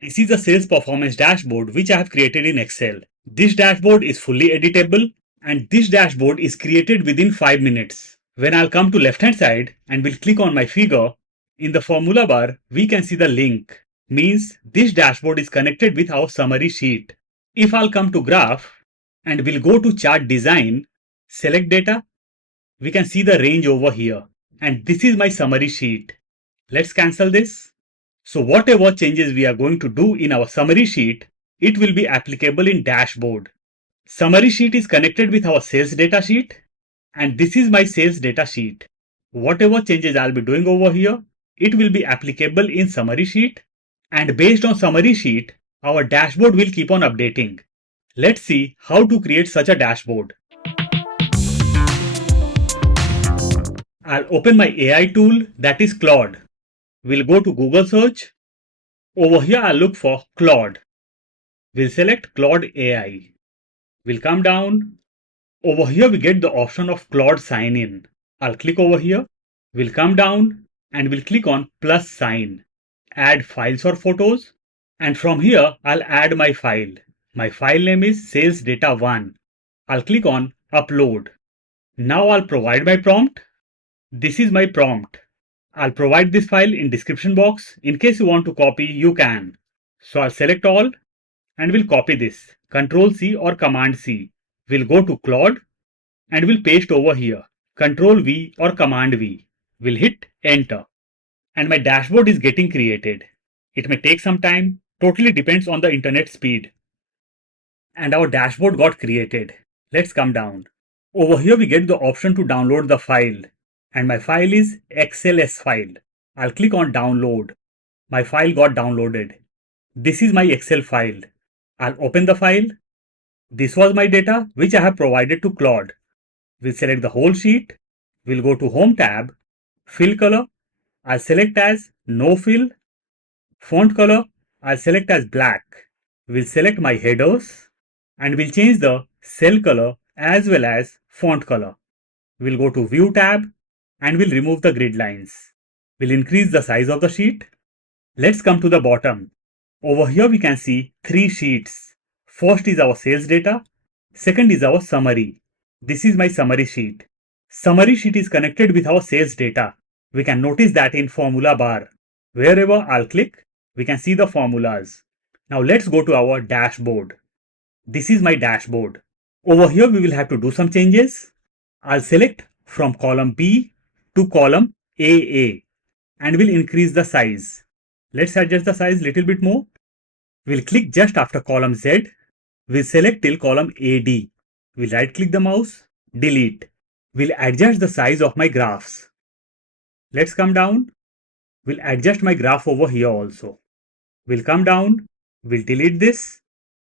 This is a sales performance dashboard which I have created in Excel. This dashboard is fully editable and this dashboard is created within 5 minutes. When I'll come to left hand side and will click on my figure, in the formula bar we can see the link. Means this dashboard is connected with our summary sheet. If I'll come to graph and we'll go to chart design, select data, we can see the range over here. And this is my summary sheet. Let's cancel this. So whatever changes we are going to do in our summary sheet, it will be applicable in dashboard. Summary sheet is connected with our sales data sheet and this is my sales data sheet. Whatever changes I'll be doing over here, it will be applicable in summary sheet and based on summary sheet, our dashboard will keep on updating. Let's see how to create such a dashboard. I'll open my AI tool, that is Claude. We'll go to Google search. Over here I'll look for Claude. We'll select Claude AI. We'll come down. Over here we get the option of Claude sign in. I'll click over here. We'll come down and we'll click on plus sign. Add files or photos. And from here I'll add my file. My file name is sales data 1. I'll click on upload. Now I'll provide my prompt. This is my prompt. I'll provide this file in description box. In case you want to copy, you can. So I'll select all and we'll copy this. Control C or Command C. We'll go to Claude and we'll paste over here. Control V or Command V. We'll hit enter. And my dashboard is getting created. It may take some time. Totally depends on the internet speed. And our dashboard got created. Let's come down. Over here we get the option to download the file. And my file is XLS file. I'll click on download. My file got downloaded. This is my Excel file. I'll open the file. This was my data which I have provided to Claude. We'll select the whole sheet. We'll go to Home tab. Fill color. I'll select as no fill. Font color. I'll select as black. We'll select my headers. And we'll change the cell color as well as font color. We'll go to View tab. And we'll remove the grid lines. We'll increase the size of the sheet. Let's come to the bottom. Over here we can see 3 sheets. First is our sales data. Second is our summary. This is my summary sheet. Summary sheet is connected with our sales data. We can notice that in formula bar. Wherever I'll click, we can see the formulas. Now let's go to our dashboard. This is my dashboard. Over here we will have to do some changes. I'll select from column B to column AA and we'll increase the size. Let's adjust the size little bit more. We'll click just after column Z. We'll select till column AD. We'll right click the mouse, delete. We'll adjust the size of my graphs. Let's come down. We'll adjust my graph over here also. We'll come down. We'll delete this.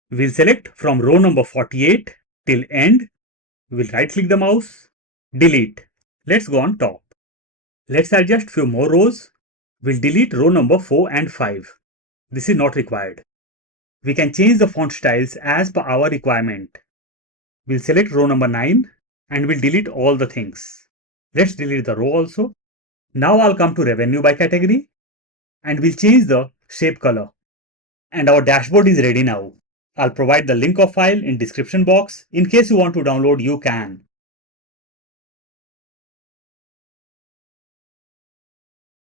We'll select from row number 48 till end. We'll right click the mouse, delete. Let's go on top. Let's adjust few more rows. We'll delete row number 4 and 5. This is not required. We can change the font styles as per our requirement. We'll select row number 9 and we'll delete all the things. Let's delete the row also. Now I'll come to revenue by category and we'll change the shape color. And our dashboard is ready now. I'll provide the link of file in description box. In case you want to download, you can.